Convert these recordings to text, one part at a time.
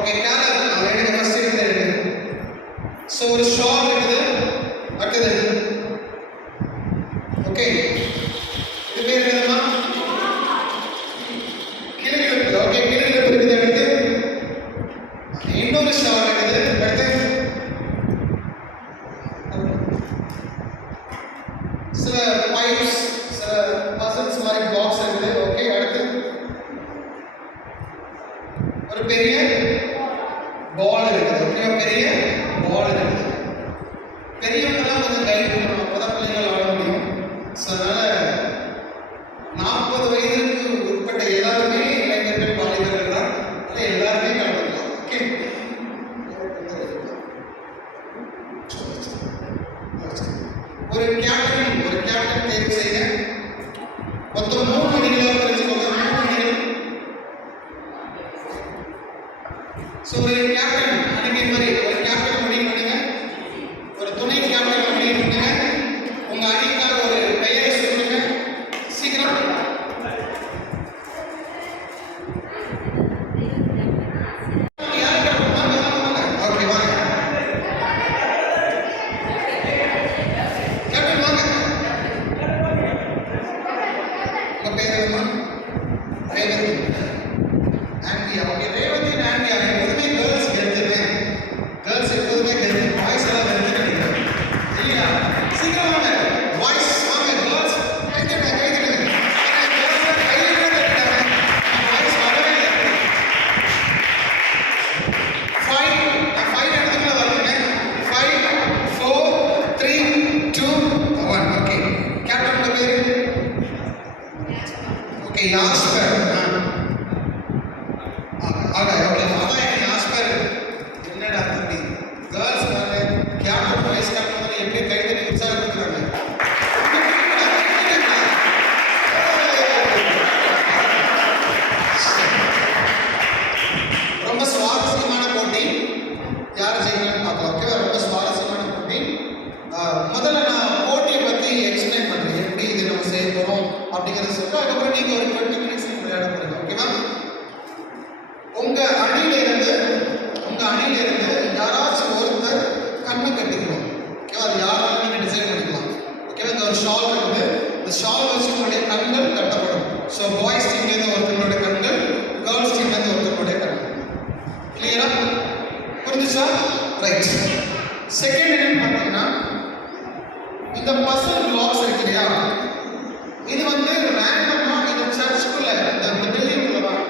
Okay கேலர் already first இருக்கு. So ஒரு shawl இருக்குது. அடுத்தது ஓகே இது பேர் என்னமா கிளிகிழப்பு. ஓகே கிளிகிழப்பு இருக்குது. அடுத்து இன்னொரு ஷால் இருக்குது. அடுத்து சில பைப்ஸ் சில பசல்ஸ் மாதிரி பாக்ஸ் இருக்குது. ஓகே அடுத்து ஒரு பெரிய பால் இருக்குது. ஓகே பெரிய பால் இருக்குது. பெரியவங்கலாம் கொஞ்சம் கைட் பண்ணணும், அப்பதான் பிள்ளைகள் ஆட முடியும். ஸோ அதனால 40 வயதுக்கு உட்பட்ட எல்லாருமே இளைஞர்கள் வாலிபர்கள் தான். அதில் எல்லாருமே கலந்துக்கலாம். ஓகே ஒரு கேப்டன் தேர்வு செய்ய மொத்தம் 3 அணிகளாக பிரிச்சுக்கோங்க. 3 அணிகள். ஸோ ஒரு கேப்டன் அணிக்கு மாதிரி ஒரு கேப்டன் முடிவு பண்ணுங்க, ஒரு துணை கேப்டன் முடிவு பண்ணுங்க. உங்க அணிக்காக ஒரு பெயரை சொல்லுங்க சீக்கிரம். ஓகே வாங்க கேப்டன் வாங்க. உங்க பேர் என்னமா? ரேவதி ஆண்டியா. ஓகே ரேவதி ஆண்டியா எப்போதுமே கேர்ள்ஸ் கெடுத்துமே. கேர்ள்ஸ் எப்போதுமே கெடுத்து, பாய்ஸ் எல்லாம் கெடுத்து நினைக்கிறேன் இல்லையா? சீக்கிரம் வாங்க பாய்ஸ் வாங்க. கேர்ள்ஸ் கைதட்டுங்க கைதட்டுங்க. கேர்ள்ஸ் கையில கட்டிட்டாங்க. பாய்ஸ் வரவே இல்லை. 5 இடத்துக்குள்ள வருங்க. 5 4 3 2 1. ஓகே கேப்டன் உங்க பேரு? ஓகே யாஸ்பர். ஓகே யாஸ்பர். என்னடா தம்பி கேர்ள்ஸ் பாருங்க கேப்டன் வைஸ் கேப்டன் எப்படி கை தட்டி உற்சாகப்படுத்துறாங்க. ரொம்ப சுவாரஸ்யமான போட்டி. யார் ஜெயிக்கணும்னு பார்க்கலாம். ஓகே ரொம்ப சுவாரஸ்யமான போட்டி. முதல்ல நான் போட்டியை பற்றி எக்ஸ்பிளைன் பண்ணுறேன், எப்படி இது நம்ம செய்ய போகிறோம் அப்படிங்கிறத சொல்லிட்டு அதுக்கப்புறம் நீங்கள் ஒரு 20 மினிட்ஸ் விளையாட போகிறீங்க. ஓகேவா? உங்க அணியில இருந்து யாராச்சும் ஒருத்தர் கண்ணை கட்டிக்கணும். ஓகேவா? அது யாராலும் நீங்க டிசைட் பண்ணிக்கலாம். ஓகேவா? இந்த ஒரு ஷால் இருக்குது. இந்த ஷால் வச்சு உங்களுடைய கண்கள் கட்டப்படும். ஸோ பாய்ஸ் டீம்ல இருந்து ஒருத்தருடைய கண்கள், கேர்ள்ஸ் டீம்ல இருந்து ஒருத்தருடைய கண்கள். கிளியரா புரிஞ்சுச்சா? ரைட். செகண்ட் என்னன்னு பார்த்தீங்கன்னா இந்த பசல் பிளாக்ஸ் இருக்கு இல்லையா, இது வந்து ரேண்டமா இந்த சர்ச்சுக்குள்ள இந்த பில்டிங்குள்ள தான்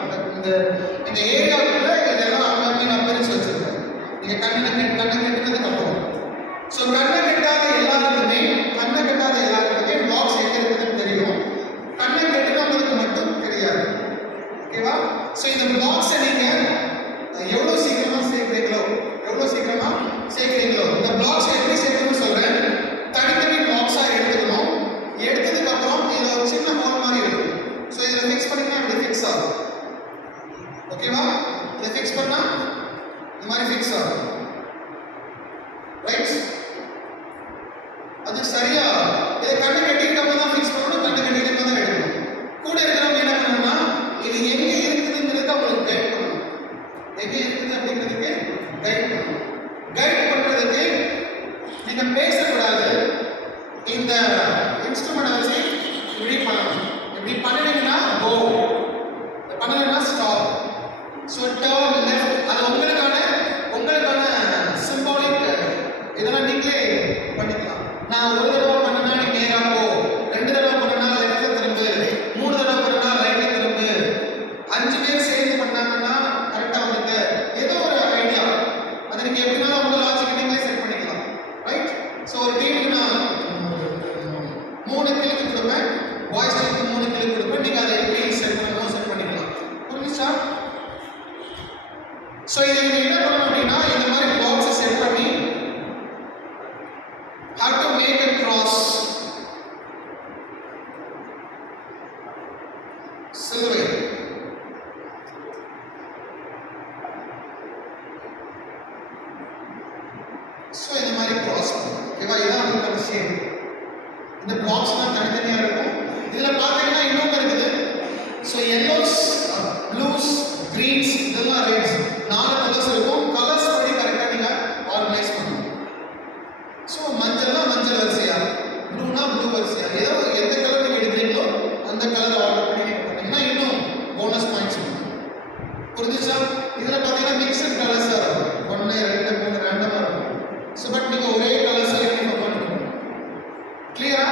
இந்த ஏரியாவுக்குள்ள இதெல்லாம் அங்கே நான் பிரிச்சு வச்சிருக்கேன். நீங்க கண்ணை கட்டினதுக்கு அப்புறம் ஸோ கண்ணை கட்டாத எல்லாருக்குமே பிளாக்ஸ் எங்க இருக்குதுன்னு தெரியும். கண்ணை கட்டினவங்களுக்கு மட்டும் தெரியாது. ஓகேவா? ஸோ இந்த பிளாக்ஸை நீங்க எவ்வளோ சீக்கிரமா சேர்க்கிறீங்களோ இந்த பிளாக்ஸை எப்படி சேர்க்கணும்னு சொல்றேன். தனித்தனி பிளாக்ஸா எடுத்துக்கணும். எடுத்ததுக்கு அப்புறம் இதுல ஒரு சின்ன ஹோல் மாதிரி இருக்கும். ஸோ இதில் ஃபிக்ஸ் பண்ணிங்கன்னா இப்படி ஃபிக்ஸ் ஆகும். ஓகேவா? இதை ஃபிக்ஸ் பண்ணா இந்த மாதிரி ஃபிக்ஸ் ஆகும். ரைட்? அது சரியா இதை கண்ணை கட்டிக்கிட்டவங்க தான் ஃபிக்ஸ் பண்ணணும். கண்ணை கட்டிக்கிட்டவங்க தான் எடுக்கணும். கூட இருக்கிறவங்க என்ன பண்ணணும்னா இது எங்கே இருக்குதுங்கிறதுக்கு அவங்களுக்கு கைட் பண்ணணும். எங்கே இருக்குது அப்படிங்கிறதுக்கு கைட் பண்ணணும். கைட் பண்ணுறதுக்கு நீங்க பேசக்கூடாது. இந்த இன்ஸ்ட்ருமெண்ட் வச்சு இப்படி பண்ணணும். இப்படி பண்ணினீங்கன்னா கோ, பண்ணலைன்னா ஸ்டாப். So turn left. அது உங்களுக்கான சிம்பாலிக் இதெல்லாம் நீங்களே பண்ணிக்கலாம். நான் ஒரு தடவை பண்ணனா நீ நேரா போ, 2 தடவை பண்ணனா லெஃப்ட்ல திரும்பு, 3 தடவை பண்ணனா ரைட்ல திரும்பு, 5 பேர் சேர்ந்து பண்ணாங்கன்னா கரெக்டா வந்துட்டு ஏதோ ஒரு ஐடியா. அதை நீங்க எப்படினாலும் உங்க லாஜிக் நீங்களே செட் பண்ணிக்கலாம். ரைட்? ஸோ ஒரு டீமுக்கு நான் 3 கிளிக்கு கொடுப்பேன், பாய்ஸ் டீமுக்கு 3 கிளிக்கு கொடுப்பேன். நீங்க அதை எப்படி செட் பண்ணணும் செட் பண்ணிக்கலாம். புரிஞ்சுச்சா? ஸோ இதை நீங்க என்ன பண்ணணும் அப்படின்னா இந்த மாதிரி பாக்ஸை செட் பண்ணி how to make a cross. silver. So இந்த மாதிரி கிராஸ் பண்ணும். ஓகேவா? இதான் அதுக்கான ஷேப். இந்த பிளாக்ஸ்லாம் தனித்தனியாக இருக்கும். இதில் பார்த்தீங்கன்னா இன்னொன்று இருக்குது. ஸோ yellows, blues, greens இதெல்லாம் ரெட்ஸ் 4 கலர்ஸ் இருக்கும். கலர்ஸ் படி கரெக்டா நீங்க ஆர்கனைஸ் பண்ணணும். ஸோ மஞ்சள்னா மஞ்சள் வரிசையா, ப்ளூனா ப்ளூ வரிசையா, ஏதோ எந்த கலர் நீங்க எடுக்கிறீங்களோ அந்த கலர் ஆர்டர் பண்ணி நீங்க பண்ணீங்கன்னா இன்னும் போனஸ் பாயிண்ட்ஸ் இருக்கும். புரிஞ்சுச்சா? இதுல பாத்தீங்கன்னா மிக்சட் கலர்ஸா இருக்கும். 1 2 3 ரேண்டமா இருக்கும். ஸோ பட் நீங்க ஒரே கலர்ஸா யூனிஃபார்ம் பண்ணணும். கிளியரா?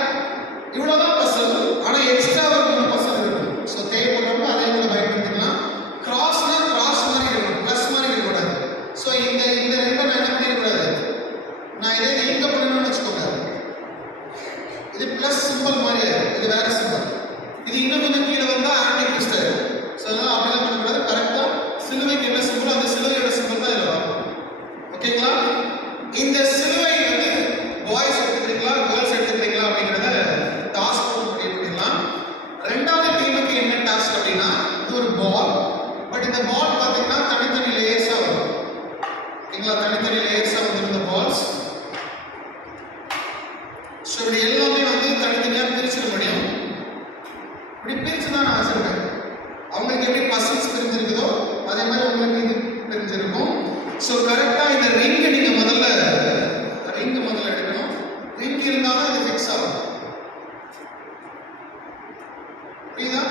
இவ்வளவுதான் பசல். ஆனா எக்ஸ்ட்ரா ஒரு 3% இருக்கும். ஸோ தேவைப்படுறவங்க அதே கூட பயன்படுத்திக்கலாம். கிராஸ்னா கிராஸ் மாதிரி இருக்கணும், பிளஸ் மாதிரி இருக்கக்கூடாது. ஸோ இந்த இந்த ரெண்டும் என்ன பண்ணிடக்கூடாது. நான் இதே இங்க பண்ணணும்னு வச்சுக்கோங்க, இது பிளஸ் சிம்பிள் மாதிரி, இது வேற சிம்பிள். இது இன்னும் கொஞ்சம் கீழே வந்தா ஆன்டி கிறிஸ்ட் ஆயிடும். ஸோ அதனால அப்படிலாம் பண்ணக்கூடாது. கரெக்டா சிலுவைக்கு என்ன சிம்பிள் அந்த சிலுவையோட சிம்பிள் தான் இதில் வரும். ஓகேங்களா? இந்த சிலுவை வந்து பாய்ஸ் எடுத்துக்கிறீங்களா கேர்ள்ஸ் எடுத்துக்கிறீங்களா அப்படிங்கிறத டாஸ்க் முடிவு பண்ணிடலாம். ரெண்டாவது டீமுக்கு என்ன டாஸ்க் அப்படின்னா, இது ஒரு பால். பட் இந்த பால் பார்த்தீங்கன்னா தனித்தனி லேயர்ஸா வரும். ஓகேங்களா? தனித்தனி லேயர்ஸா வந்துருந்த பால்ஸ். ஸோ இப்படி எல்லாமே வந்து தனித்தனியாக பிரிச்சிட முடியும். இப்படி பிரிச்சு தான் நான் வச்சிருக்கேன். அவங்களுக்கு எப்படி பசில்ஸ் பிரிஞ்சிருக்குதோ அதே மாதிரி உங்களுக்கு இது பிரிஞ்சிருக்கும். ஸோ கரெக்டாக இந்த ரிங்கை நீங்கள் முதல்ல எடுக்கணும். ரிங் இருந்தாலும் இது ஃபிக்ஸ் ஆகும். புரியுதா?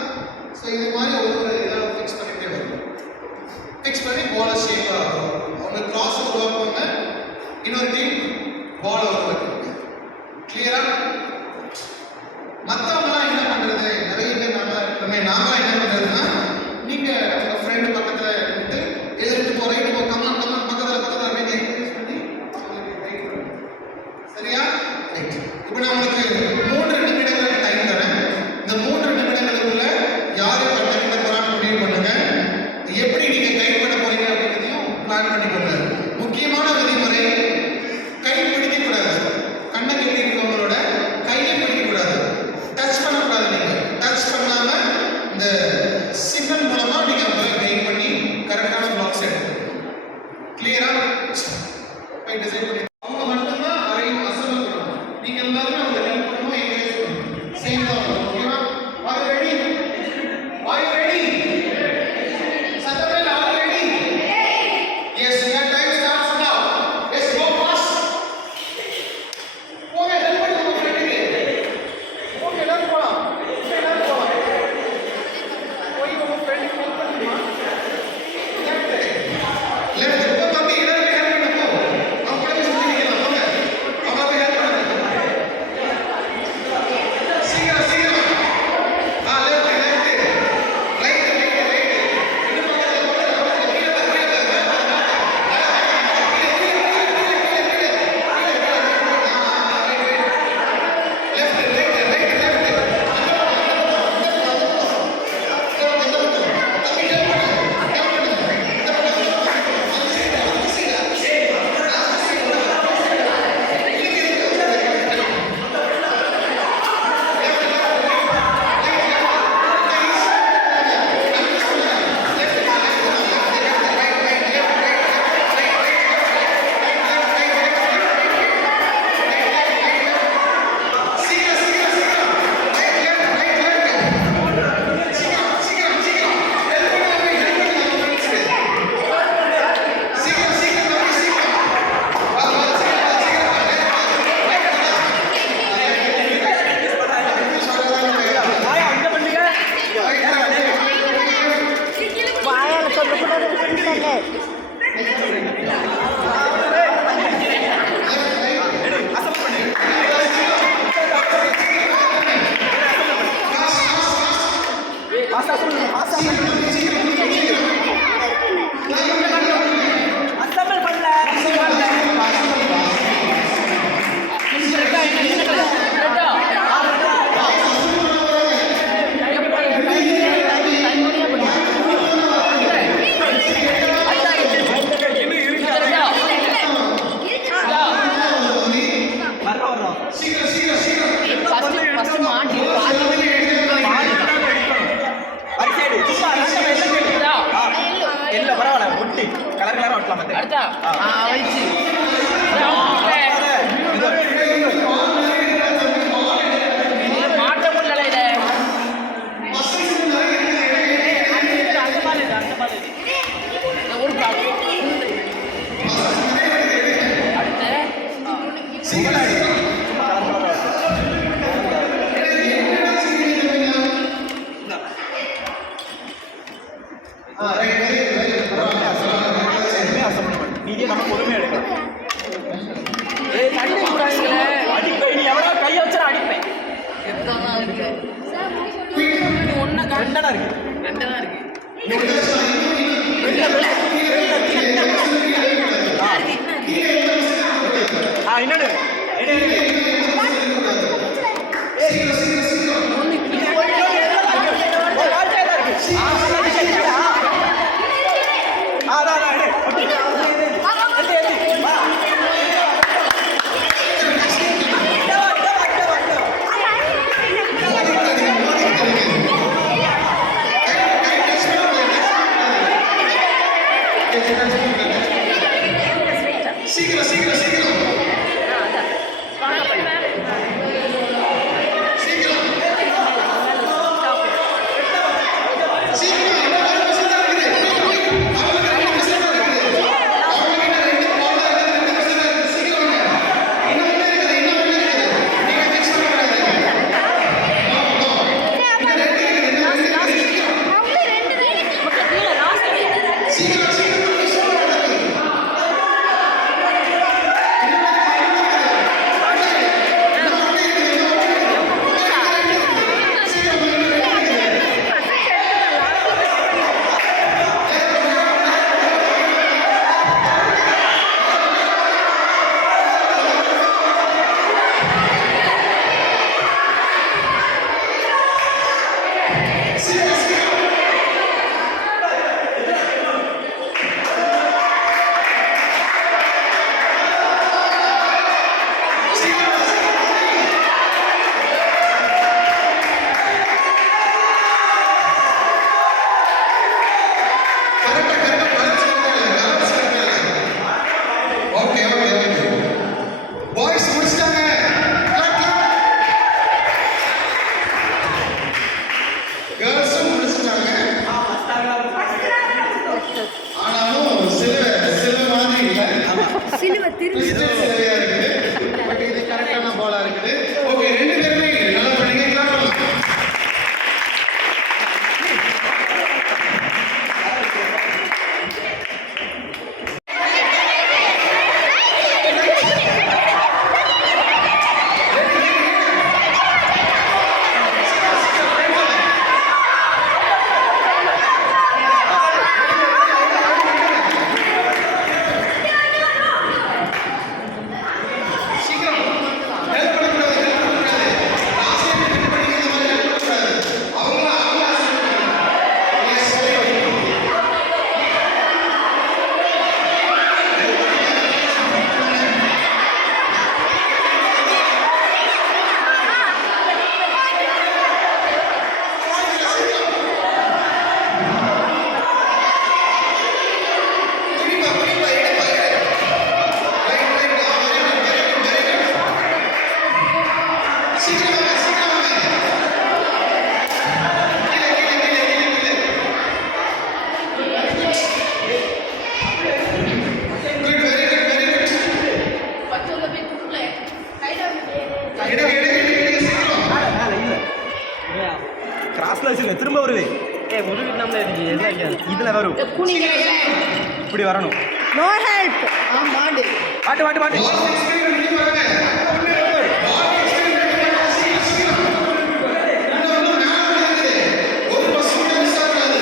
ஸோ இது மாதிரி ஒவ்வொரு இதாக ஃபிக்ஸ் பண்ணிட்டே வரும். ஃபிக்ஸ் பண்ணி பாலை ஷேப்பாக ஆகும். அவங்க கிராஸ் உருவாக்குவாங்க, இன்னொரு டீம் பாலை உருவாக்குவாங்க. கிளியரா? மற்றவங்களாம் என்ன பண்றது? நிறைய பேர் நாங்களாம் என்ன பண்றதுன்னா, நீங்க உங்க ஃப்ரெண்டு பக்கத்துல இருந்து எதிர்த்து போ, ரைட்டு போ, கமான் பக்கத்துல அப்படின்னு என்கரேஜ் பண்ணி அவங்களுக்கு ரைட் பண்ணுங்க. சரியா? ரைட். இப்போ நான் உங்களுக்கு 3 நிமிடங்கள் டைம் தரேன். இந்த 3 நிமிடங்களுக்குள்ள யாரு கரெக்டா போறான்னு முடிவு பண்ணுங்க. எப்படி நீங்க கைட் பண்ண போறீங்க அப்படிங்கிறதையும் பிளான் பண்ணிக்கோங்க. முக்கியமான விதிமுறை, கை பிடிக்க கூடாது. கண்ணை கட்டி இருக்கவங்களோட கையை பிடிக்க கூடாது, டச் பண்ணக்கூடாது. நீங்க டச் பண்ணாம இந்த சிக்னல் மூலமா நீங்க அவங்களை கைட் பண்ணி கரெக்டான பிளாக்ஸ் எடுக்கணும். கிளியரா? போய் டிசைட் பண்ணி அவங்க மட்டும்தான் அசம்பிள் பண்ணணும். நீங்க எல்லாரும் அவங்க ஹெல்ப் பண்ணணும், என்கரேஜ் பண்ணணும். சேம் தான். ஓகேவா? Are you ready? Are you ready? சத்தமே are you ready? Yes, your time starts now. Let's go fast. போங்க, ஹெல்ப் பண்ணுங்க உங்க ஃப்ரெண்டுக்கு. போங்க, எல்லாரும் போலாம். போய் உங்க ஃப்ரெண்டுக்கு ஹெல்ப் பண்ணுமா? லெஃப்ட் போ தம்பி, எல்லாரும் ஹெல்ப் பண்ணு போ. அவங்க கூட போய் சுத்திக்கலாம். போங்க, அவங்க போய் ஹெல்ப் பண்ணுங்க. சீக்கிரம். Left right. இன்னும் பக்கத்துல போங்க. கீழே அடுத்தா வச்சு மாட்ட முடியல இதை அந்த மாதிரி ஒரு இன்னொன்று சீக்கிரம் சீக்கிரம் சீக்கிரம் சீக்கிரம் சீக்கிரம் சீக்கிரம் சிலுவையா இருக்குது. பட் இது கரெக்டான பாலா இருக்குது. ஓகே, ரெண்டு பேருமே நல்லா பண்ணீங்க. கிளாப் பண்ணலாம். சீக்கிரம் ஹெல்ப் பண்ணக்கூடாது, ஹெல்ப் பண்ணக்கூடாது. லாஸ்ட் டைம் ஹெல்ப் பண்ணீங்க, இந்த மாதிரி ஹெல்ப் பண்ணக்கூடாது. அவங்கள எஸ் புரியுமா புரியுமா எடுப்பா எடு. Right right very good very good. சீக்கிரம் வாங்க சீக்கிரம் வாங்க. கீழே கீழே கீழே கீழே கீழே. Good very good very good. எடுங்க எடுங்க எடுங்க சீக்கிரம். கிராஸ்ல வச்சிருங்க, திரும்ப வருது. முதுகு நம்மள இதுல வரும், இப்படி வரணும். நோ ஹெல்ப் மாட்டு மாட்டு மாட்டு பால் ஃபிக்ஸ் பண்ணி ரெடி வாங்க. பால் ஃபிக்ஸ் பண்ணி ரெடி வாங்க. சீக்கிரம் சீக்கிரம். இன்னும் மேல வருது. ஒரு பஸ் கூட மிஸ் ஆகாது.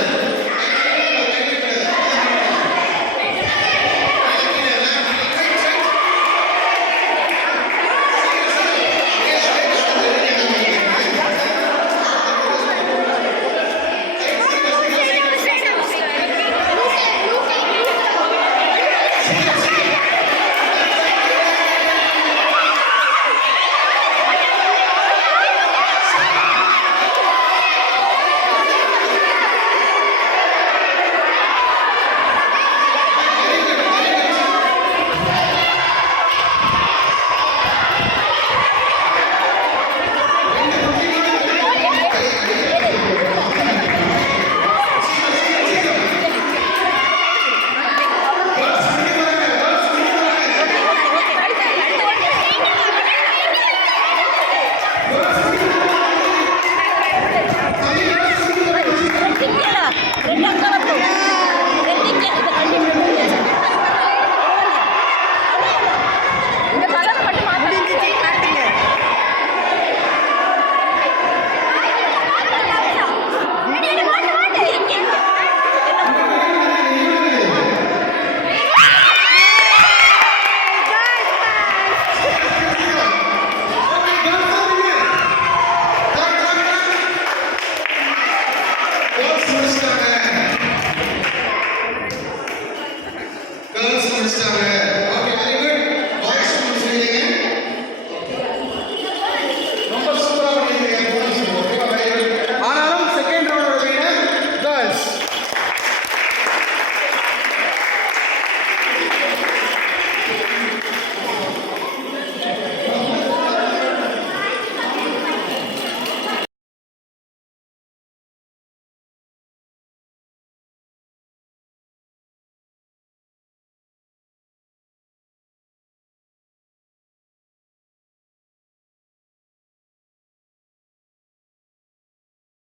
கேர்ள்ஸ் நினைச்சிட்டாங்க